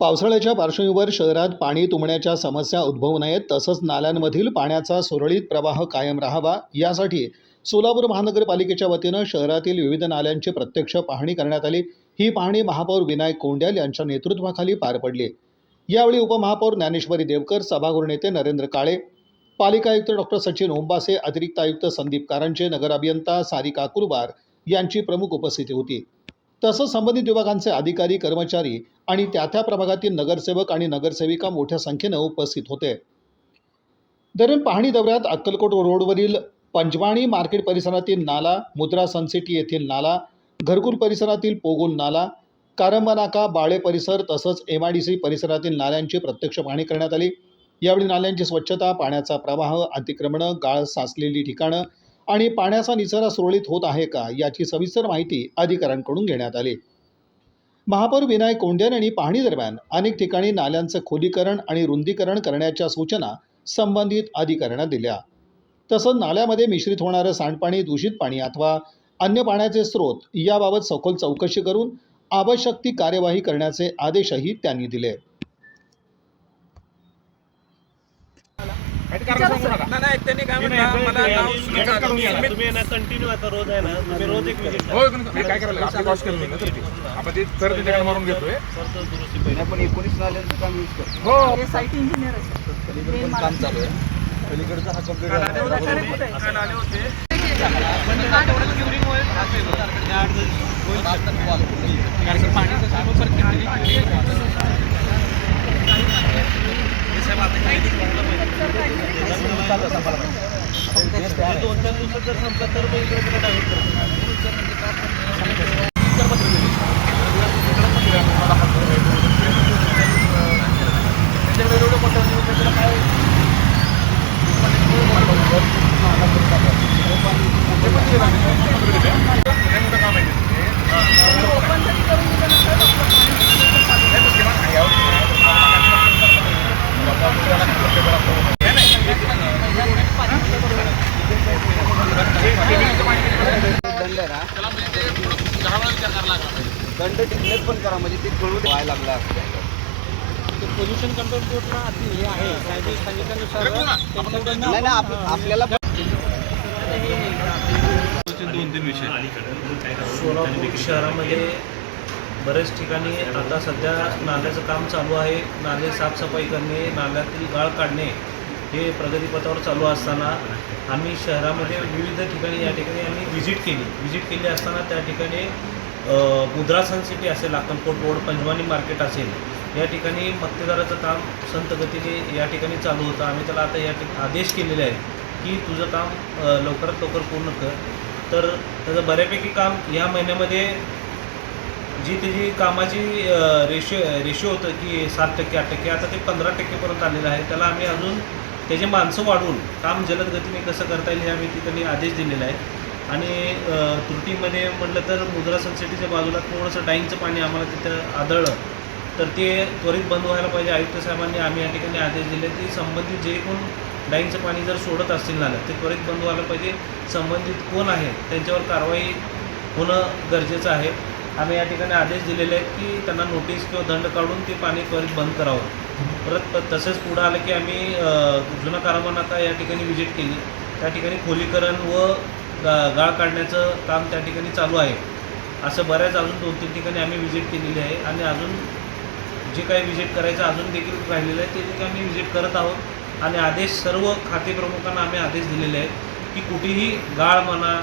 पावसाळ्याच्या पार्श्वभूमीवर शहरात पाणी तुंबण्याच्या समस्या उद्भवू नयेत तसंच नाल्यांमधील पाण्याचा सुरळीत प्रवाह कायम राहावा यासाठी सोलापूर महानगरपालिकेच्या वतीनं शहरातील विविध नाल्यांची प्रत्यक्ष पाहणी करण्यात आली। ही पाहणी महापौर विनायक कोंड्याल यांच्या नेतृत्वाखाली पार पडली। यावेळी उपमहापौर ज्ञानेश्वरी देवकर, सभागृह नेते नरेंद्र काळे, पालिका आयुक्त डॉक्टर सचिन ओंबासे, अतिरिक्त आयुक्त संदीप कारंजे, नगर अभियंता सारिका कुरबार यांची प्रमुख उपस्थिती होती। तसंच संबंधित विभागांचे अधिकारी, कर्मचारी आणि त्या प्रभागातील नगरसेवक आणि नगरसेविका मोठ्या संख्येनं उपस्थित होते। दरम्यान पाहणी दौऱ्यात अक्कलकोट रोडवरील पंजवाणी मार्केट परिसरातील नाला, मुद्रा सनसिटी येथील नाला, घरकुल परिसरातील पोगोल नाला, कारंबा नाका, बाळे परिसर तसंच MIDC परिसरातील नाल्यांची प्रत्यक्ष पाहणी करण्यात आली। यावेळी नाल्यांची स्वच्छता, पाण्याचा प्रवाह, अतिक्रमणं, गाळ साचलेली ठिकाणं आणि पाण्याचा निचरा सुरळीत होत आहे का याची सविस्तर माहिती अधिकाऱ्यांकडून घेण्यात आली। महापौर विनायक कोंड्याल यांनी पाहणी दरम्यान अनेक ठिकाणी नाल्यांचं खोलीकरण आणि रुंदीकरण करण्याच्या सूचना संबंधित अधिकाऱ्यांना दिल्या। तसंच नाल्यामध्ये मिश्रित होणारं सांडपाणी, दूषित पाणी अथवा अन्य पाण्याचे स्रोत याबाबत सखोल चौकशी करून आवश्यक ती कार्यवाही करण्याचे आदेशही त्यांनी दिले। कंटिन्यू आता रोज आहे ना, तुम्ही रोज एक विजिट हो काय करायला आपली कॉस्ट केली ना तरी आपण ते सर त्याच्याकडे मारून घेतोय आपण 19 नाल्यांचं काम यूज करतो। हो हे साइट इंजिनियर आहे पलीकडे पण काम चालू आहे। पलीकडचा हा कंप्लीट दोन-चार दिवसात जर संपला तर मग इकडे डायव्हर्ट दंड डिक्लेअर पण करा, म्हणजे ते कळून व्हायला लागला असतं। पोल्युशन कंट्रोल बोर्डला हे आहे कायदे सांगितल्यानुसार नाही आपल्याला 2-3 विषय सोलापूर शहरामध्ये बरेच ठिकाणी आता सध्या नाल्याचं काम चालू आहे। नाले साफसफाई करणे, नाल्यातील गाळ काढणे हे प्रगतीपथावर चालू असताना आम्ही शहरामध्ये विविध ठिकाणी या ठिकाणी आम्ही व्हिजिट केली असताना त्या ठिकाणी मुद्रा सनसिटी असेल, अक्कलकोट रोड, पंजवाणी मार्केट असेल, या ठिकाणी मक्तेदाराचं काम संत गतीने या ठिकाणी चालू होतं। आम्ही त्याला आता या आदेश केलेले आहेत की तुझं काम लवकरात लवकर पूर्ण कर। तर त्याचं बऱ्यापैकी काम या महिन्यामध्ये जी त्याची कामाची रेशो होतं की 7%, 8%, आता ते 15%पर्यंत आलेलं आहे। त्याला आम्ही अजून त्याचे माणसं वाढवून काम जलद गतीने कसं करता येईल हे आम्ही ठिकाणी आदेश दिलेला आहे। आणि त्रुटीमध्ये म्हटलं तर मुद्रा सनसिटीच्या बाजूला थोडंसं डाईंगचं पाणी आम्हाला तिथं आढळलं, तर ते त्वरित बंद व्हायला पाहिजे। आयुक्त साहेबांनी आम्ही या ठिकाणी आदेश दिले की संबंधित जे कोण डाईंगचं पाणी जर सोडत असतील नाल्यात ते त्वरित बंद व्हायला पाहिजे। संबंधित कोण आहे त्यांच्यावर कारवाई होणं गरजेचं आहे। आम्ही या ठिकाणी आदेश दिलेले आहेत की त्यांना नोटीस किंवा दंड काढून ते पाणी त्वरित बंद करावं। परत तसंच पुढं आलं की आम्ही जुना कारंबा नाका या ठिकाणी व्हिजिट केली। त्या ठिकाणी खोलीकरण व गाळ काढण्याचं काम त्या ठिकाणी चालू आहे। असं बऱ्याच अजून 2-3 ठिकाणी आम्ही व्हिजिट केलेली आहे आणि अजून जे काही व्हिजिट करायचं अजून देखील राहिलेलं आहे ते देखील आम्ही व्हिजिट करत आहोत। आणि आदेश सर्व खाते प्रमुखांना आम्ही आदेश दिलेले आहेत की कुठेही गाळ म्हणा,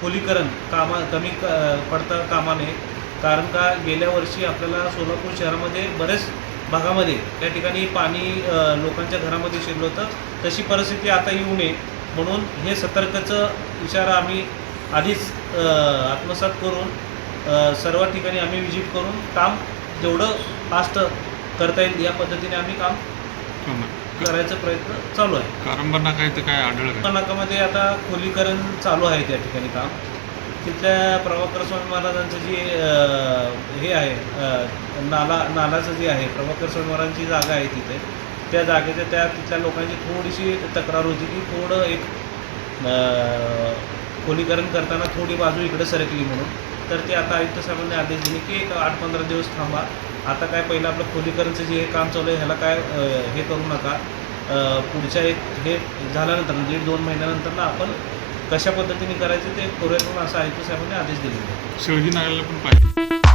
खोलीकरण कमी पडता कामा नये। कारण का गेल्या वर्षी आपल्याला सोलापूर शहरामध्ये बरेच भागामध्ये त्या ठिकाणी पाणी लोकांच्या घरामध्ये शिरलं होतं, तशी परिस्थिती आता येऊ नये म्हणून हे सतर्कचं इशारा आम्ही आधीच आत्मसात करून सर्व ठिकाणी आम्ही व्हिजिट करून काम जेवढं फास्ट करता येईल या पद्धतीने आम्ही काम करायचा प्रयत्न चालू आहे। कारंबा नाका इथं काय आढळलं? नाकामध्ये आता खोलीकरण चालू आहे त्या ठिकाणी काम। तिथल्या प्रभाकर स्वामी महाराजांचं जे हे आहे नालाचं जे आहे, प्रभाकर स्वामी महाराजांची जागा आहे तिथे, त्या जागेच्या तिथल्या लोकांची थोडीशी तक्रार होती की थोडं एक खोलीकरण करताना थोडी बाजू इकडे सरकली म्हणून। तर ते आता आयुक्त साहेबांनी आदेश दिले की एक 8-15 दिवस थांबा. आता काय पहिलं आपलं खोलीकरणचं जे हे काम चालू आहे ह्याला काय हे करू नका. पुढच्या एक हे झाल्यानंतर 1.5-2 महिन्यानंतर आपण कशा पद्धतीने करायचं ते करूयात म्हणून असं आयुक्त साहेबांनी आदेश दिलेले आहे. शिवाजी नाल्याला पण पाणी